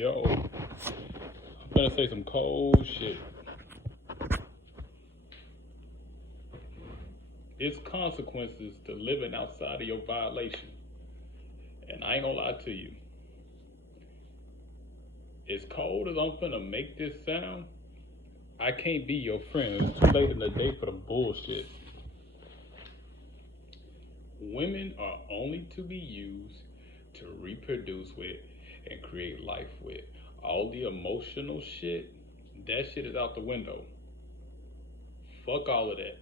Yo, I'm gonna say some cold shit. It's consequences to living outside of your violation. And I ain't gonna lie to you. As cold as I'm finna make this sound, I can't be your friend. It's too late in the day for the bullshit. Women are only to be used to reproduce with and create life with. All the emotional shit, that shit is out the window. Fuck all of that.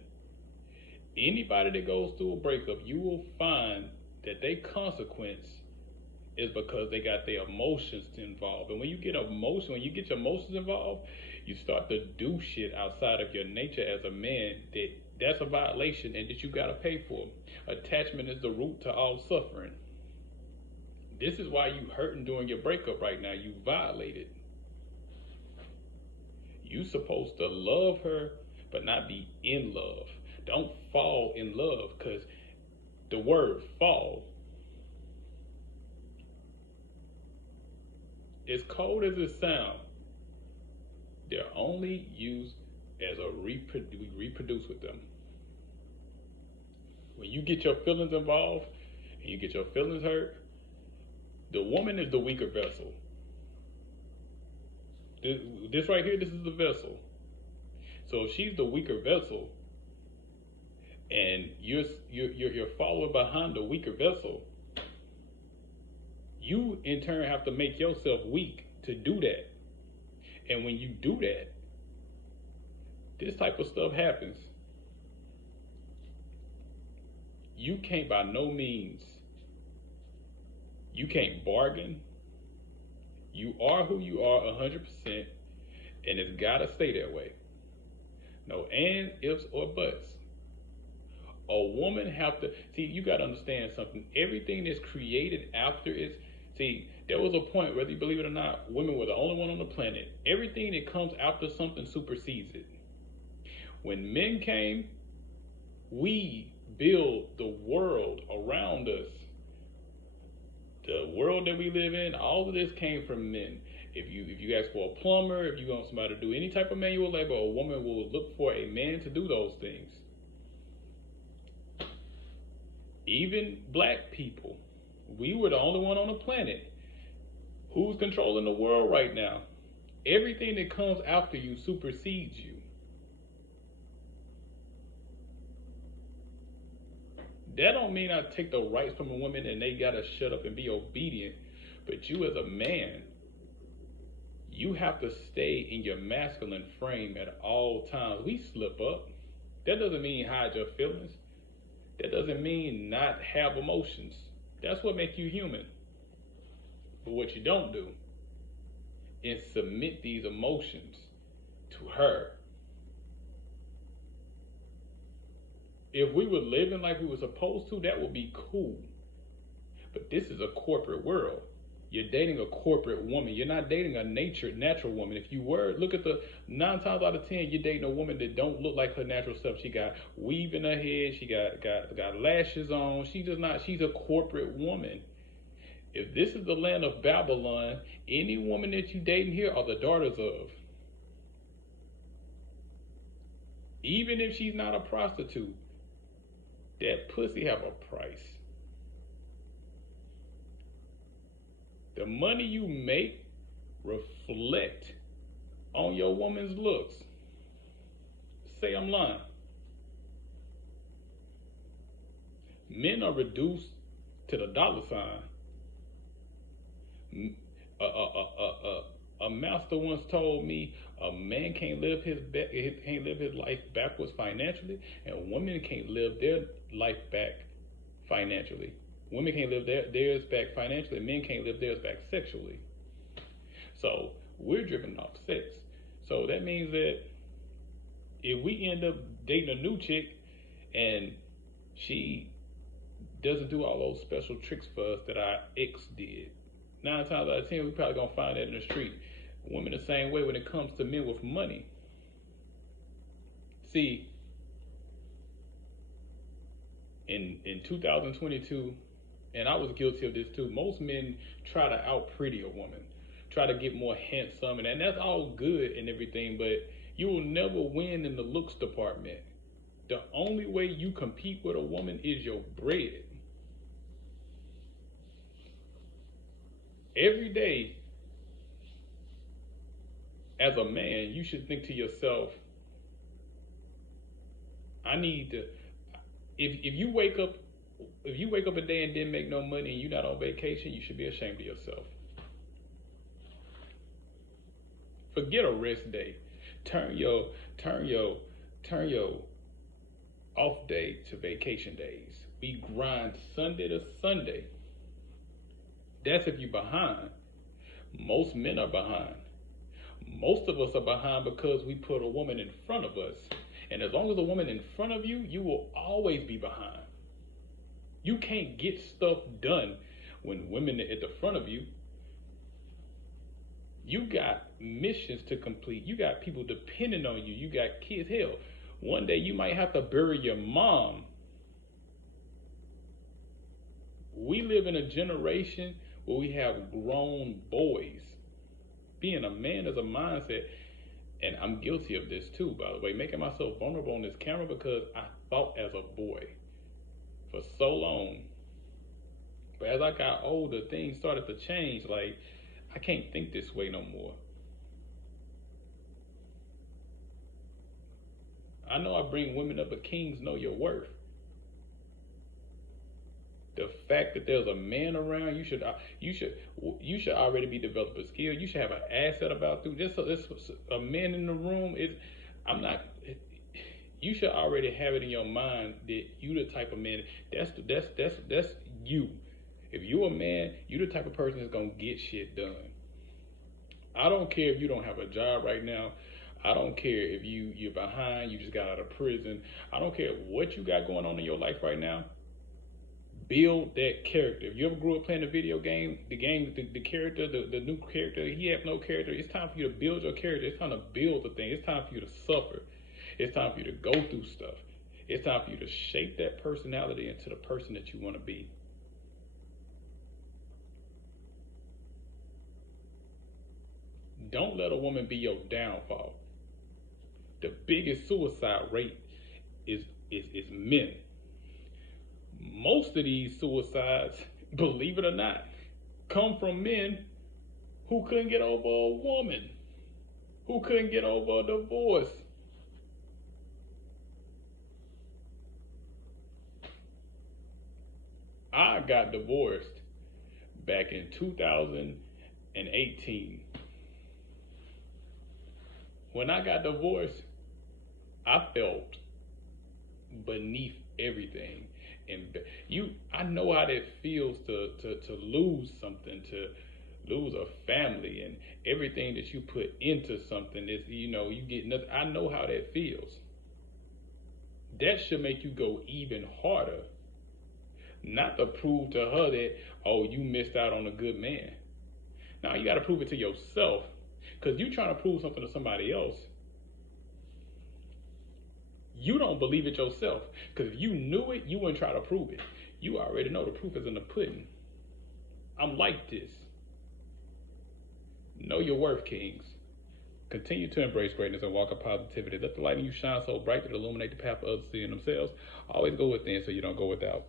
Anybody that goes through a breakup, you will find that their consequence is because they got their emotions involved. And when you get your emotions involved, you start to do shit outside of your nature as a man that's a violation and that you gotta pay for. Attachment is the root to all suffering. This is why you hurting during your breakup right now. You violated. You supposed to love her, but not be in love. Don't fall in love, because the word fall, as cold as it sounds, they're only used as we reproduce with them. When you get your feelings involved and you get your feelings hurt, the woman is the weaker vessel. This right here, this is the vessel. So if she's the weaker vessel and you're following behind the weaker vessel, you in turn have to make yourself weak to do that. And when you do that, this type of stuff happens. You can't by no means, you can't bargain. You are who you are 100%, and it's gotta stay that way. No ands, ifs, or buts. A woman have to, see, you gotta understand something. Everything that's created after is, see, there was a point, whether you believe it or not, women were the only one on the planet. Everything that comes after something supersedes it. When men came, we build the world around us. The world that we live in, all of this came from men. If you ask for a plumber, if you want somebody to do any type of manual labor, a woman will look for a man to do those things. Even black people, we were the only one on the planet. Who's controlling the world right now? Everything that comes after you supersedes you. That don't mean I take the rights from a woman and they gotta shut up and be obedient. But you as a man, you have to stay in your masculine frame at all times. We slip up. That doesn't mean hide your feelings. That doesn't mean not have emotions. That's what makes you human. But what you don't do is submit these emotions to her. If we were living like we were supposed to, that would be cool. But this is a corporate world. You're dating a corporate woman. You're not dating a natural woman. If you were, look at the 9 times out of 10, you're dating a woman that don't look like her natural self. She got weave in her head. She got lashes on. She's a corporate woman. If this is the land of Babylon, any woman that you dating here are the daughters of. Even if she's not a prostitute, that pussy have a price. The money you make reflect on your woman's looks. Say I'm lying. Men are reduced to the dollar sign. A master once told me a man can't live his life backwards financially, and a woman can't live their life back financially. Women can't live theirs back financially. Men can't live theirs back sexually. So we're driven off sex. So that means that if we end up dating a new chick and she doesn't do all those special tricks for us that our ex did, 9 times out of 10, we probably gonna find that in the street. Women the same way when it comes to men with money. See, in 2022, and I was guilty of this too, most men try to out pretty a woman. try to get more handsome, and that's all good and everything, but you will never win in the looks department. The only way you compete with a woman is your bread. Every day, as a man, you should think to yourself, I need to, if you wake up a day and didn't make no money and you're not on vacation, you should be ashamed of yourself. Forget a rest day. Turn your off day to vacation days. We grind Sunday to Sunday. That's if you're behind. Most men are behind. Most of us are behind because we put a woman in front of us. And as long as a woman in front of you, you will always be behind. You can't get stuff done when women are at the front of you. You got missions to complete. You got people depending on you. You got kids. Hell, one day you might have to bury your mom. We live in a generation where we have grown boys. Being a man is a mindset, and I'm guilty of this too, by the way, making myself vulnerable on this camera because I thought as a boy for so long. But as I got older, things started to change. Like, I can't think this way no more. I know I bring women up, but kings know your worth. The fact that there's a man around, you should already be developing skill. You should have an asset about you. This a man in the room is. I'm not. You should already have it in your mind that you the type of man. That's you. If you're a man, you the type of person that's gonna get shit done. I don't care if you don't have a job right now. I don't care if you're behind, you just got out of prison. I don't care what you got going on in your life right now. Build that character. If you ever grew up playing a video game, the character, the new character, he have no character. It's time for you to build your character. It's time to build the thing. It's time for you to suffer. It's time for you to go through stuff. It's time for you to shape that personality into the person that you want to be. Don't let a woman be your downfall. The biggest suicide rate is men. Most of these suicides, believe it or not, come from men who couldn't get over a woman, who couldn't get over a divorce. I got divorced back in 2018. When I got divorced, I felt beneath everything. And I know how that feels to lose something, to lose a family and everything that you put into something is, you get nothing. I know how that feels. That should make you go even harder. Not to prove to her that, oh, you missed out on a good man. Now you got to prove it to yourself, because you trying to prove something to somebody else. You don't believe it yourself, because if you knew it, you wouldn't try to prove it. You already know the proof is in the pudding. I'm like this. Know your worth, kings. Continue to embrace greatness and walk in positivity. Let the light in you shine so bright that it illuminate the path of others seeing themselves. Always go within so you don't go without.